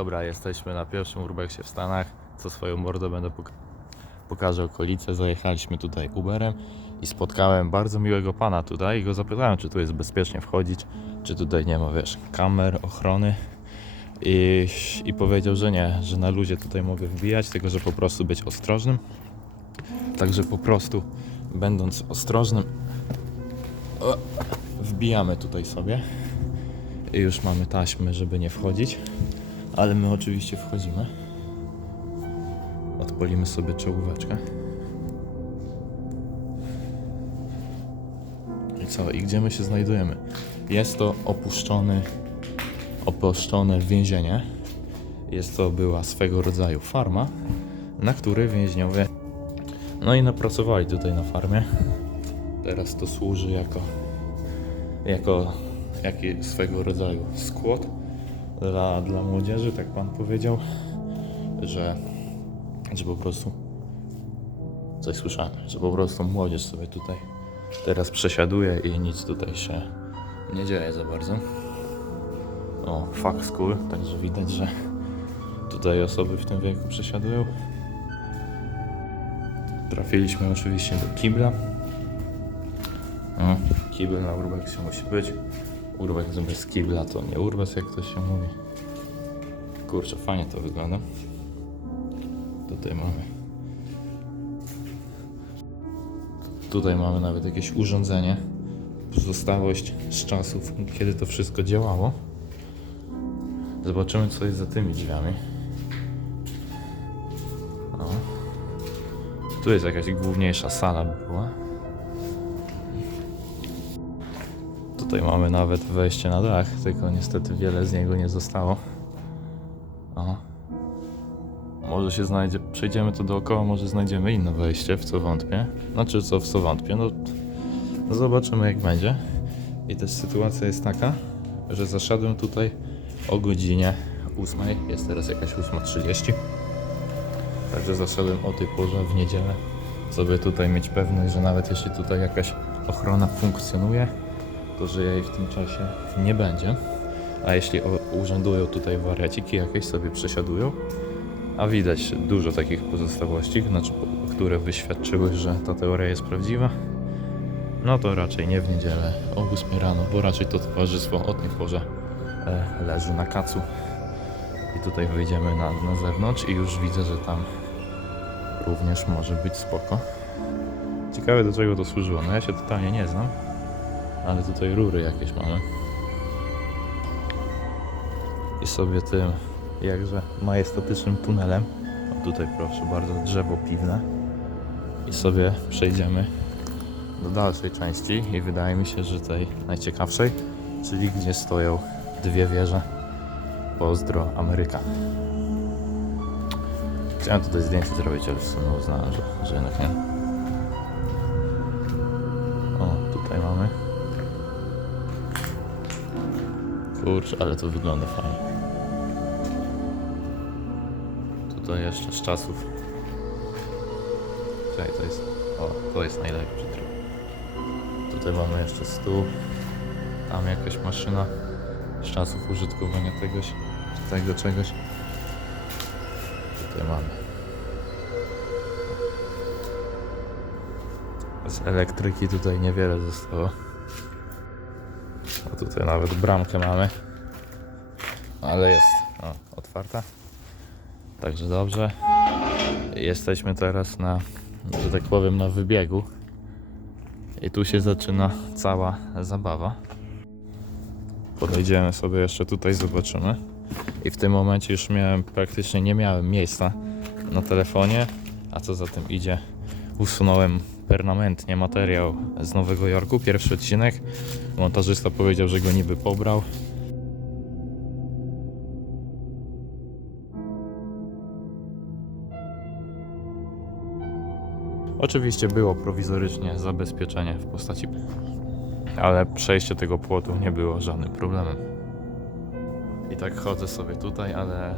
Dobra, jesteśmy na pierwszym urbexie w Stanach. Co swoją mordę będę pok- pokażę okolice. Zajechaliśmy tutaj Uberem i spotkałem bardzo miłego pana tutaj i go zapytałem, czy tu jest bezpiecznie wchodzić, czy tutaj nie ma, wiesz, kamer, ochrony. I, I powiedział, że nie, że na luzie tutaj mogę wbijać, tylko że po prostu być ostrożnym. Także po prostu, będąc ostrożnym, wbijamy tutaj sobie. I już mamy taśmy, żeby nie wchodzić. Ale my oczywiście wchodzimy. Odpalimy sobie czołóweczkę. I co? I gdzie my się znajdujemy? Jest to opuszczony, opuszczone więzienie. Jest to była swego rodzaju farma, na której więźniowie no i napracowali tutaj na farmie. Teraz to służy jako jako jaki swego rodzaju skład dla, dla młodzieży, tak pan powiedział, że, że po prostu coś słyszałem, że po prostu młodzież sobie tutaj teraz przesiaduje i nic tutaj się nie dzieje za bardzo. O, fuck school, także widać, że tutaj osoby w tym wieku przesiadują. Trafiliśmy oczywiście do kibla. O, kibel na urbexie musi być. Urbex bez kibla to nie urbex, jak to się mówi. Kurczę, fajnie to wygląda. Tutaj mamy. Tutaj mamy nawet jakieś urządzenie. Pozostałość z czasów, kiedy to wszystko działało. Zobaczymy, co jest za tymi drzwiami. O. Tu jest jakaś główniejsza sala była. Tutaj mamy nawet wejście na dach, tylko niestety wiele z niego nie zostało. Może się znajdzie, przejdziemy tu dookoła, może znajdziemy inne wejście, w co wątpię. Znaczy co, w co wątpię, no, no zobaczymy jak będzie. I też sytuacja jest taka, że zaszedłem tutaj o godzinie 8, jest teraz jakaś 8.30. Także zaszedłem o tej porze w niedzielę, żeby tutaj mieć pewność, że nawet jeśli tutaj jakaś ochrona funkcjonuje, to że jej w tym czasie nie będzie. A jeśli urzędują tutaj wariaciki jakieś sobie przesiadują, a widać dużo takich pozostałości, znaczy, które by świadczyły, że ta teoria jest prawdziwa, no to raczej nie w niedzielę o 8 rano, bo raczej to towarzystwo o tej porze e, leży na kacu. I tutaj wyjdziemy na, na zewnątrz i już widzę, że tam również może być spoko. Ciekawe do czego to służyło. No ja się totalnie nie znam, ale tutaj rury jakieś mamy. I sobie tym jakże majestatycznym tunelem, o tutaj proszę bardzo, drzewo piwne. I sobie przejdziemy do dalszej części i wydaje mi się, że tej najciekawszej, czyli gdzie stoją dwie wieże. Pozdro Ameryka. Chciałem tutaj zdjęcie zrobić, ale w sumie uznałem, że, że jednak nie. Kurczę, ale to wygląda fajnie. Tutaj jeszcze z czasów. Czekaj, to jest. O, to jest najlepszy tryb. Tutaj mamy jeszcze stół. Tam jakaś maszyna z czasów użytkowania tegoś, czy tego czegoś. Tutaj mamy. Z elektryki tutaj niewiele zostało. Tutaj nawet bramkę mamy. Ale jest o, otwarta. Także dobrze. Jesteśmy teraz na, że tak powiem, na wybiegu. I tu się zaczyna cała zabawa. Podejdziemy sobie jeszcze tutaj, zobaczymy. I w tym momencie już miałem, praktycznie nie miałem miejsca na telefonie, a co za tym idzie, usunąłem permanentnie materiał z Nowego Jorku, pierwszy odcinek. Montażysta powiedział, że go niby pobrał. Oczywiście było prowizorycznie zabezpieczenie w postaci ale przejście tego płotu nie było żadnym problemem. I tak chodzę sobie tutaj, ale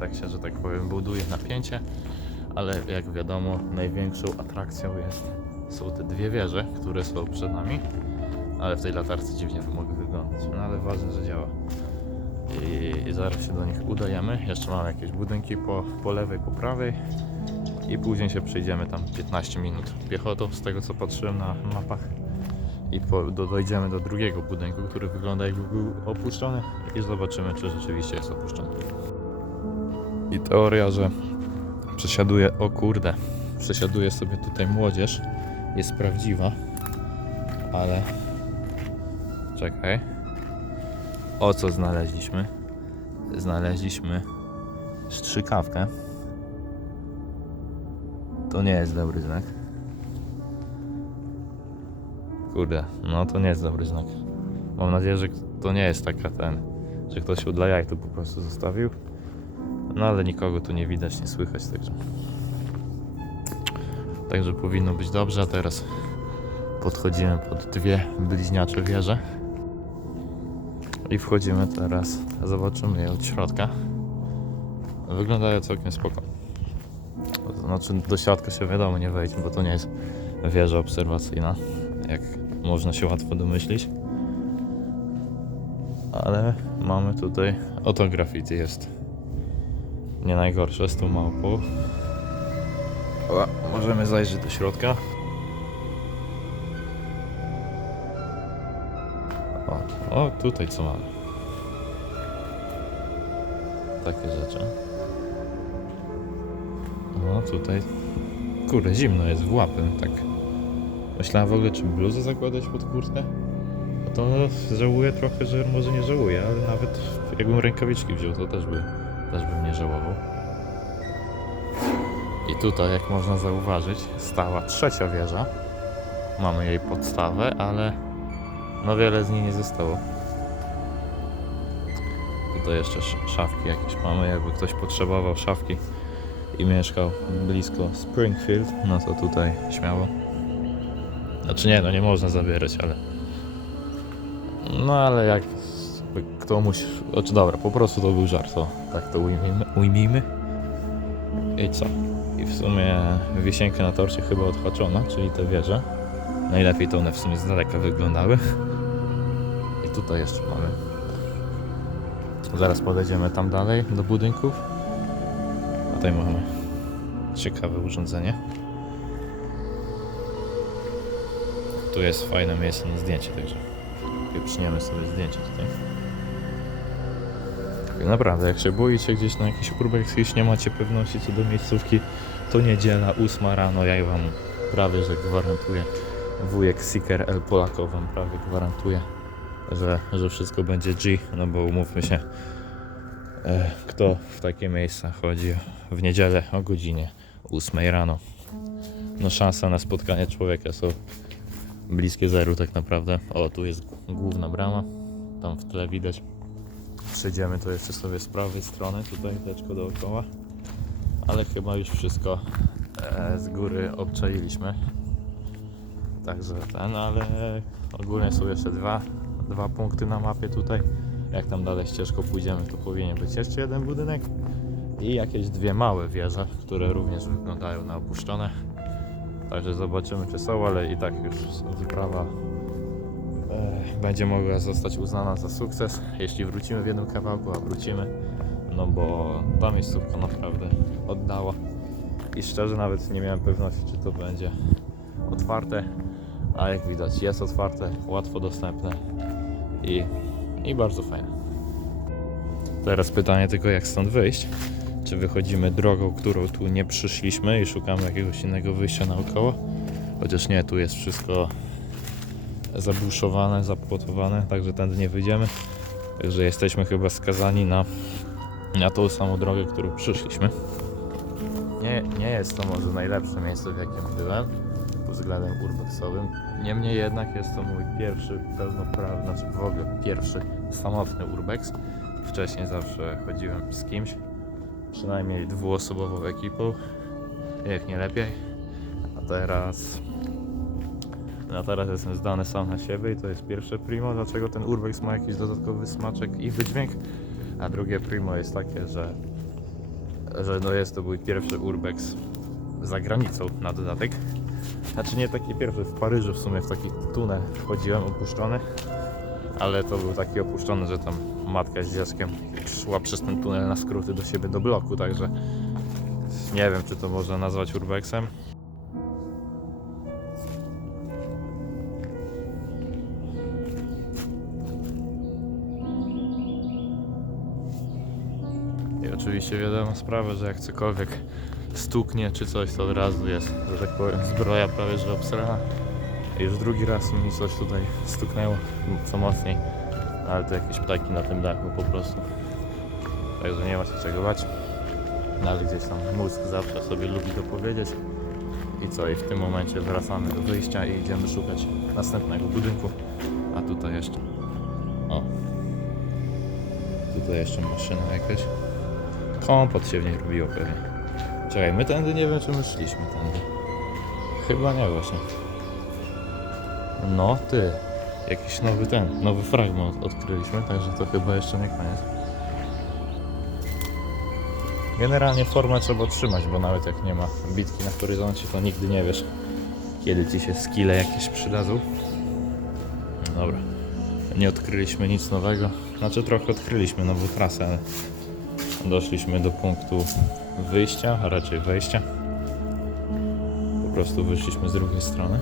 tak się, że tak powiem, buduje napięcie, ale jak wiadomo, największą atrakcją jest, są te dwie wieże, które są przed nami, ale w tej latarce dziwnie to mogę wyglądać, no ale ważne, że działa. I, I zaraz się do nich udajemy. Jeszcze mamy jakieś budynki po, po lewej, po prawej. I później się przejdziemy tam 15 minut piechotą, z tego co patrzyłem na mapach. I po, do, dojdziemy do drugiego budynku, który wygląda jakby był opuszczony. I zobaczymy, czy rzeczywiście jest opuszczony. I teoria, że przesiaduje, o kurde, przesiaduje sobie tutaj młodzież, jest prawdziwa, ale czekaj. O co znaleźliśmy? Znaleźliśmy strzykawkę. To nie jest dobry znak. Kurde, no to nie jest dobry znak. Mam nadzieję, że to nie jest taka ten, że ktoś dla jaj to po prostu zostawił. No ale nikogo tu nie widać, nie słychać, także. Także powinno być dobrze, a teraz podchodzimy pod dwie bliźniacze wieże. I wchodzimy teraz, zobaczymy je od środka. Wyglądają całkiem spoko. Znaczy do środka się wiadomo nie wejdzie, bo to nie jest wieża obserwacyjna, jak można się łatwo domyślić. Ale mamy tutaj, oto graffiti jest. Nie najgorsze z tą małpą. O, możemy zajrzeć do środka. O, o, tutaj co mamy. Takie rzeczy. No tutaj. Kurde, zimno jest w łapy, tak. Myślałem w ogóle, czy bluzę zakładać pod kurtkę. No to żałuję trochę, że może nie żałuję, ale nawet jakbym rękawiczki wziął, to też, by, też bym nie żałował. Tutaj, jak można zauważyć, stała trzecia wieża. Mamy jej podstawę, ale no wiele z niej nie zostało. Tutaj jeszcze sz- szafki jakieś mamy, jakby ktoś potrzebował szafki i mieszkał blisko Springfield, no to tutaj śmiało. Znaczy nie, no nie można zabierać, ale... No ale jak komuś... Znaczy dobra, po prostu to był żart, to tak to ujmijmy. ujmijmy. I co? I w sumie wisienka na torcie chyba odhaczona, czyli te wieże. Najlepiej to one w sumie z daleka wyglądały. I tutaj jeszcze mamy. Zaraz podejdziemy tam dalej do budynków. Tutaj mamy ciekawe urządzenie. Tu jest fajne miejsce na zdjęcie, także pieprzniemy sobie zdjęcie tutaj. Tak Naprawdę, jak się boicie gdzieś na jakiś urbex, jeśli nie macie pewności co do miejscówki, to niedziela, 8 rano, ja wam prawie, że gwarantuję, wujek Seeker El Polakow wam prawie gwarantuje, że, że wszystko będzie G, no bo umówmy się, e, kto w takie miejsca chodzi w niedzielę o godzinie 8 rano. No szansa na spotkanie człowieka są bliskie zeru tak naprawdę. O, tu jest główna brama, tam w tle widać. Przejdziemy to jeszcze sobie z prawej strony, tutaj teczko dookoła. Ale chyba już wszystko e, z góry obczailiśmy. Także ten, ale ogólnie są jeszcze dwa, dwa punkty na mapie tutaj. Jak tam dalej ścieżką pójdziemy, to powinien być jeszcze jeden budynek i jakieś dwie małe wieże, które również wyglądają na opuszczone. Także zobaczymy czy są, ale i tak już wyprawa e, będzie mogła zostać uznana za sukces, jeśli wrócimy w jednym kawałku, a wrócimy, no bo ta miejscówka naprawdę oddała. I szczerze nawet nie miałem pewności, czy to będzie otwarte, a jak widać jest otwarte, łatwo dostępne i, i bardzo fajne. Teraz pytanie tylko jak stąd wyjść. Czy wychodzimy drogą, którą tu nie przyszliśmy i szukamy jakiegoś innego wyjścia naokoło? Chociaż nie, tu jest wszystko zabuszowane, zapłotowane, także tędy nie wyjdziemy. Także jesteśmy chyba skazani na, na tą samą drogę, którą przyszliśmy. Nie, nie jest to może najlepsze miejsce, w jakim byłem pod względem urbexowym. Niemniej jednak jest to mój pierwszy pełnoprawny, znaczy w ogóle pierwszy samotny urbex. Wcześniej zawsze chodziłem z kimś, przynajmniej dwuosobową ekipą, jak nie lepiej. A teraz a teraz jestem zdany sam na siebie i to jest pierwsze primo, dlaczego ten urbex ma jakiś dodatkowy smaczek i wydźwięk. A drugie primo jest takie, że, że no jest to mój pierwszy urbex za granicą na dodatek. Znaczy nie taki pierwszy, w Paryżu w sumie w taki tunel wchodziłem opuszczony, ale to był taki opuszczony, że tam matka z dzieckiem szła przez ten tunel na skróty do siebie do bloku, także nie wiem, czy to można nazwać urbexem. Oczywiście wiadomo sprawę, że jak cokolwiek stuknie czy coś, to od razu jest, że tak powiem, zbroja prawie że obsrana. I już drugi raz mi coś tutaj stuknęło, co mocniej. Ale to jakieś ptaki na tym dachu po prostu. Także nie ma się czego bać. No ale gdzieś tam mózg zawsze sobie lubi to powiedzieć. I co? I w tym momencie wracamy do wyjścia i idziemy szukać następnego budynku. A tutaj jeszcze... O. Tutaj jeszcze maszyna jakaś. Kompot się w niej robiło pewnie. Czekaj, my tędy nie wiem czy my szliśmy tędy. Chyba nie właśnie. No ty. Jakiś nowy ten, nowy fragment odkryliśmy, także to chyba jeszcze nie koniec. Generalnie formę trzeba trzymać, bo nawet jak nie ma bitki na horyzoncie, to nigdy nie wiesz, kiedy ci się skille jakieś przydadzą. Dobra, nie odkryliśmy nic nowego. Znaczy trochę odkryliśmy nową trasę, ale doszliśmy do punktu wyjścia, a raczej wejścia. Po prostu wyszliśmy z drugiej strony.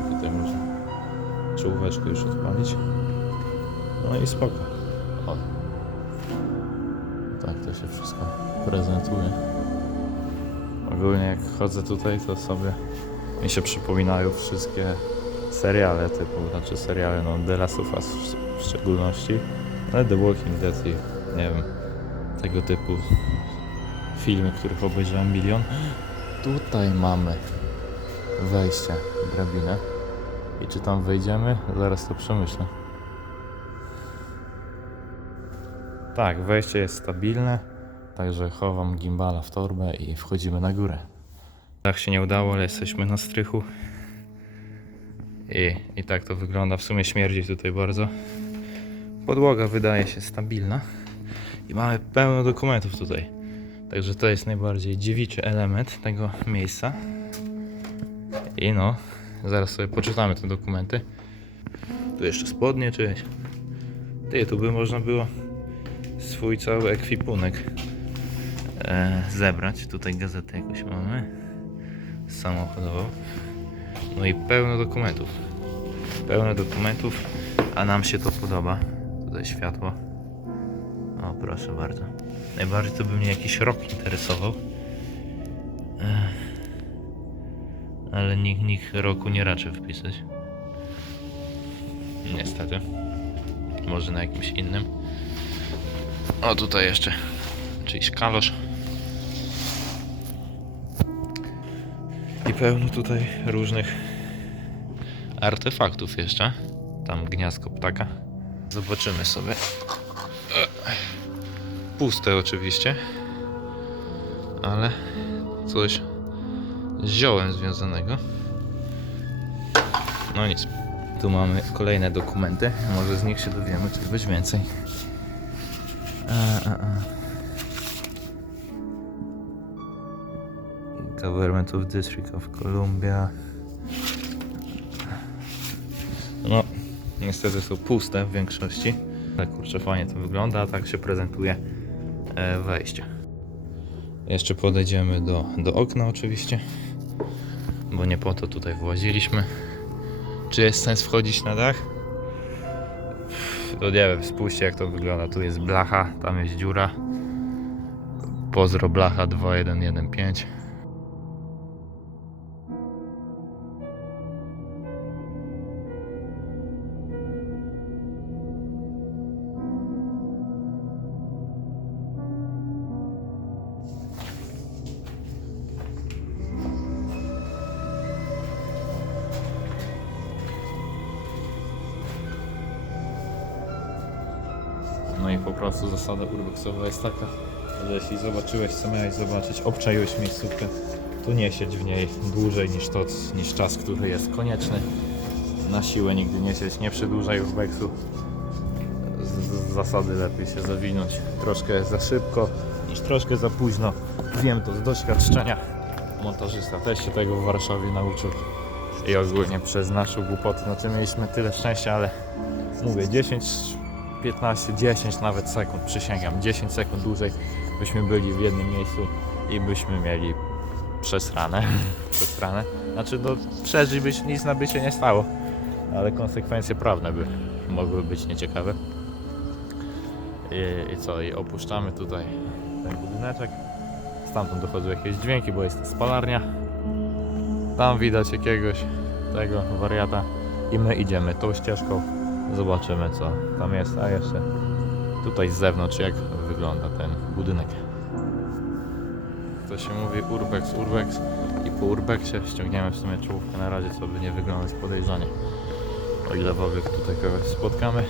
I tutaj można czołóweczkę już odpalić. No i spoko. O. Tak to się wszystko prezentuje. Ogólnie jak chodzę tutaj, to sobie mi się przypominają wszystkie seriale typu, znaczy seriale no The Last of Us w- w szczególności, ale The Walking Dead i nie wiem, tego typu filmy, których obejrzałem milion. Tutaj mamy wejście, drabinę. I czy tam wejdziemy? Zaraz to przemyślę. Tak, wejście jest stabilne, także chowam gimbala w torbę i wchodzimy na górę. Tak się nie udało, ale jesteśmy na strychu. I, I tak to wygląda. W sumie śmierdzi tutaj bardzo. Podłoga wydaje się stabilna. I mamy pełno dokumentów tutaj. Także to jest najbardziej dziewiczy element tego miejsca. I no, zaraz sobie poczytamy te dokumenty. Tu jeszcze spodnie czyjeś. Ty, tu by można było swój cały ekwipunek e, zebrać. Tutaj gazetę jakąś mamy. Samochodową. No i pełno dokumentów. Pełno dokumentów, a nam się to podoba. Tutaj światło. O, proszę bardzo. Najbardziej to by mnie jakiś rok interesował. Ale nikt, nikt roku nie raczy wpisać. Niestety. Może na jakimś innym. O, tutaj jeszcze czyjś kalosz. I pełno tutaj różnych artefaktów jeszcze. Tam gniazdko ptaka. Zobaczymy sobie. Puste oczywiście. Ale coś z ziołem związanego. No nic. Tu mamy kolejne dokumenty. Może z nich się dowiemy czegoś więcej. A, a, a. Government of District of Columbia. Niestety są puste w większości. Ale kurczę, fajnie to wygląda, tak się prezentuje e, wejście. Jeszcze podejdziemy do, do okna oczywiście, bo nie po to tutaj właziliśmy. Czy jest sens wchodzić na dach? No nie wiem, spójrzcie jak to wygląda. Tu jest blacha, tam jest dziura. Pozdro blacha 2115. Po prostu zasada urbexowa jest taka, że jeśli zobaczyłeś co miałeś zobaczyć, obczaiłeś miejscówkę, to nie siedź w niej dłużej niż, to, niż czas, który jest konieczny. Na siłę nigdy nie siedź, nie przedłużaj urbexu. Z, z zasady lepiej się zawinąć troszkę za szybko niż troszkę za późno. Wiem to z doświadczenia. Montażysta też się tego w Warszawie nauczył. I ogólnie przez naszą głupotę, znaczy mieliśmy tyle szczęścia, ale mówię 10, 15, 10 nawet sekund, przysięgam, 10 sekund dłużej byśmy byli w jednym miejscu i byśmy mieli przesrane. przesrane. Znaczy, no, przeżyć by się, nic na by się nie stało, ale konsekwencje prawne by mogły być nieciekawe. I, I co, i opuszczamy tutaj ten budyneczek. Stamtąd dochodzą jakieś dźwięki, bo jest spalarnia. Tam widać jakiegoś tego wariata i my idziemy tą ścieżką. Zobaczymy co tam jest, a jeszcze tutaj z zewnątrz jak wygląda ten budynek. To się mówi urbex, urbex i po urbexie ściągniemy w sumie czołówkę na razie, co by nie wyglądać podejrzanie. O ile w ogóle tutaj kogoś spotkamy.